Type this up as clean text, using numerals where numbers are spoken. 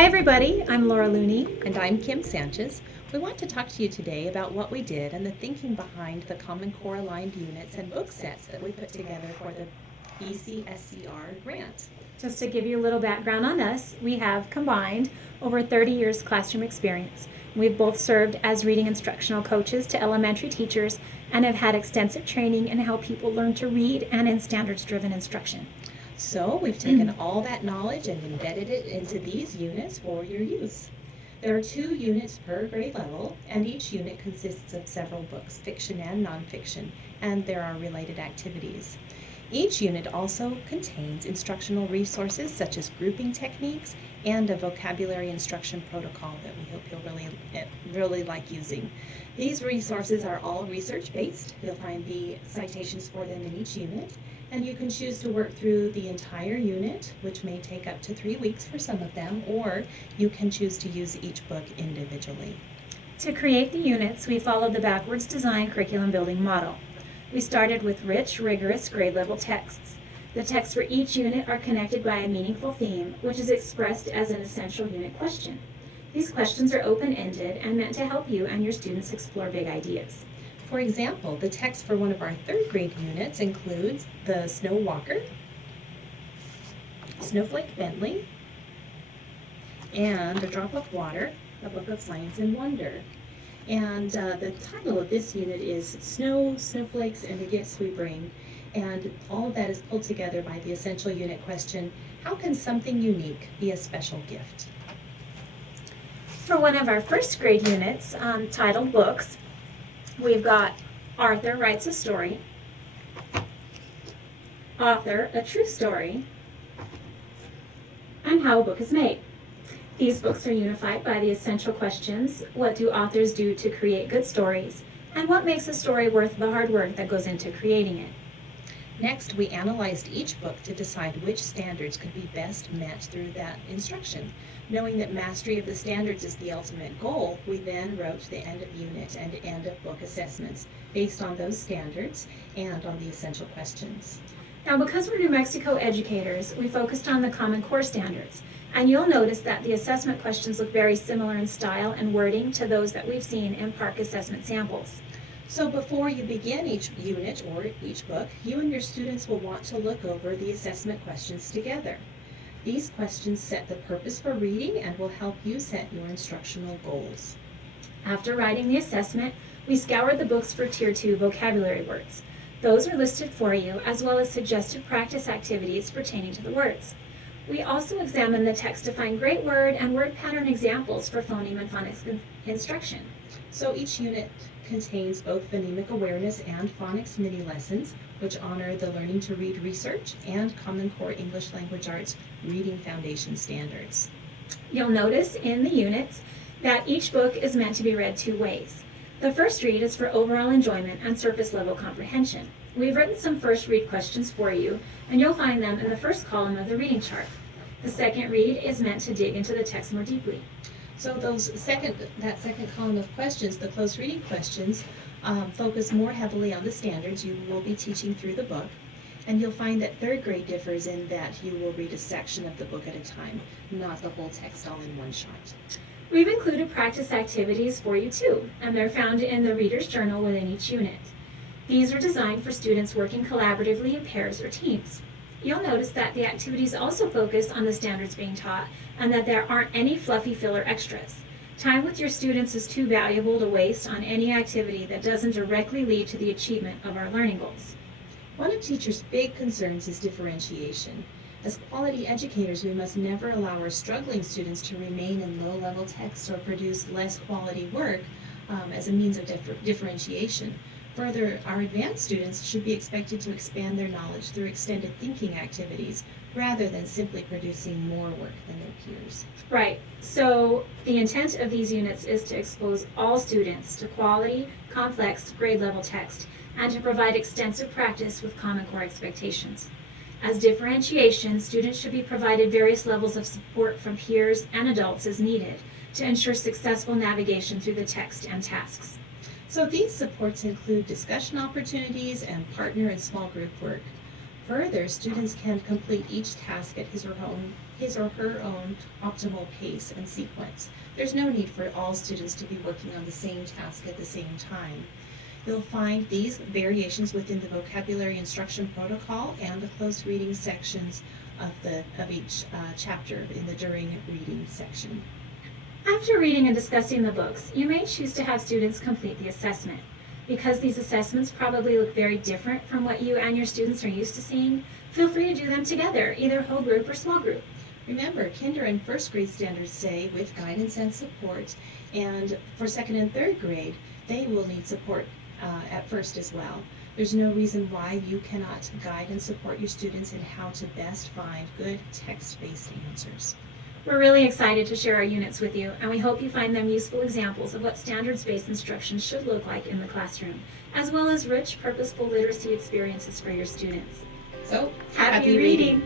Hi everybody, I'm Laura Looney. And I'm Kim Sanchez. We want to talk to you today about what we did and the thinking behind the Common Core aligned units and book sets that we put together for the BCSCR grant. Just to give you a little background on us, we have combined over 30 years classroom experience. We've both served as reading instructional coaches to elementary teachers and have had extensive training in how people learn to read and in standards-driven instruction. So we've taken all that knowledge and embedded it into these units for your use. There are 2 units per grade level, and each unit consists of several books, fiction and nonfiction, and there are related activities. Each unit also contains instructional resources such as grouping techniques and a vocabulary instruction protocol that we hope you'll really like using. These resources are all research-based. You'll find the citations for them in each unit, and you can choose to work through the entire unit, which may take up to 3 weeks for some of them, or you can choose to use each book individually. To create the units, we followed the backwards design curriculum building model. We started with rich, rigorous grade level texts. The texts for each unit are connected by a meaningful theme, which is expressed as an essential unit question. These questions are open-ended and meant to help you and your students explore big ideas. For example, the text for one of our 3rd grade units includes The Snow Walker, Snowflake Bentley, and A Drop of Water, a book of science and wonder. And the title of this unit is Snow, Snowflakes, and the Gifts We Bring. And all of that is pulled together by the essential unit question, how can something unique be a special gift? For one of our 1st grade units, titled Books, we've got Arthur Writes a Story, Author, A True Story, and How a Book is Made. These books are unified by the essential questions, what do authors do to create good stories, and what makes a story worth the hard work that goes into creating it. Next, we analyzed each book to decide which standards could be best met through that instruction. Knowing that mastery of the standards is the ultimate goal, we then wrote the end of unit and end of book assessments based on those standards and on the essential questions. Now, because we're New Mexico educators, we focused on the Common Core standards, and you'll notice that the assessment questions look very similar in style and wording to those that we've seen in PARCC assessment samples. So before you begin each unit or each book, you and your students will want to look over the assessment questions together. These questions set the purpose for reading and will help you set your instructional goals. After writing the assessment, we scoured the books for Tier 2 vocabulary words. Those are listed for you, as well as suggested practice activities pertaining to the words. We also examined the text to find great word and word pattern examples for phoneme and phonics instruction. So each unit contains both phonemic awareness and phonics mini lessons, which honor the Learning to Read research and Common Core English Language Arts Reading Foundation standards. You'll notice in the units that each book is meant to be read 2 ways. The first read is for overall enjoyment and surface level comprehension. We've written some first read questions for you, and you'll find them in the first column of the reading chart. The second read is meant to dig into the text more deeply. So that second column of questions, the close reading questions, focus more heavily on the standards you will be teaching through the book. And you'll find that 3rd grade differs in that you will read a section of the book at a time, not the whole text all in one shot. We've included practice activities for you too, and they're found in the Reader's Journal within each unit. These are designed for students working collaboratively in pairs or teams. You'll notice that the activities also focus on the standards being taught and that there aren't any fluffy filler extras. Time with your students is too valuable to waste on any activity that doesn't directly lead to the achievement of our learning goals. One of teachers' big concerns is differentiation. As quality educators, we must never allow our struggling students to remain in low-level texts or produce less quality work as a means of differentiation. Further, our advanced students should be expected to expand their knowledge through extended thinking activities rather than simply producing more work than their peers. Right. So the intent of these units is to expose all students to quality, complex, grade-level text and to provide extensive practice with Common Core expectations. As differentiation, students should be provided various levels of support from peers and adults as needed to ensure successful navigation through the text and tasks. So these supports include discussion opportunities and partner and small group work. Further, students can complete each task at his or her own optimal pace and sequence. There's no need for all students to be working on the same task at the same time. You'll find these variations within the vocabulary instruction protocol and the close reading sections of each chapter in the during reading section. After reading and discussing the books, you may choose to have students complete the assessment. Because these assessments probably look very different from what you and your students are used to seeing, feel free to do them together, either whole group or small group. Remember, kinder and first grade standards say with guidance and support, and for second and third grade, they will need support at first as well. There's no reason why you cannot guide and support your students in how to best find good text-based answers. We're really excited to share our units with you, and we hope you find them useful examples of what standards-based instruction should look like in the classroom, as well as rich, purposeful literacy experiences for your students. So, Happy reading!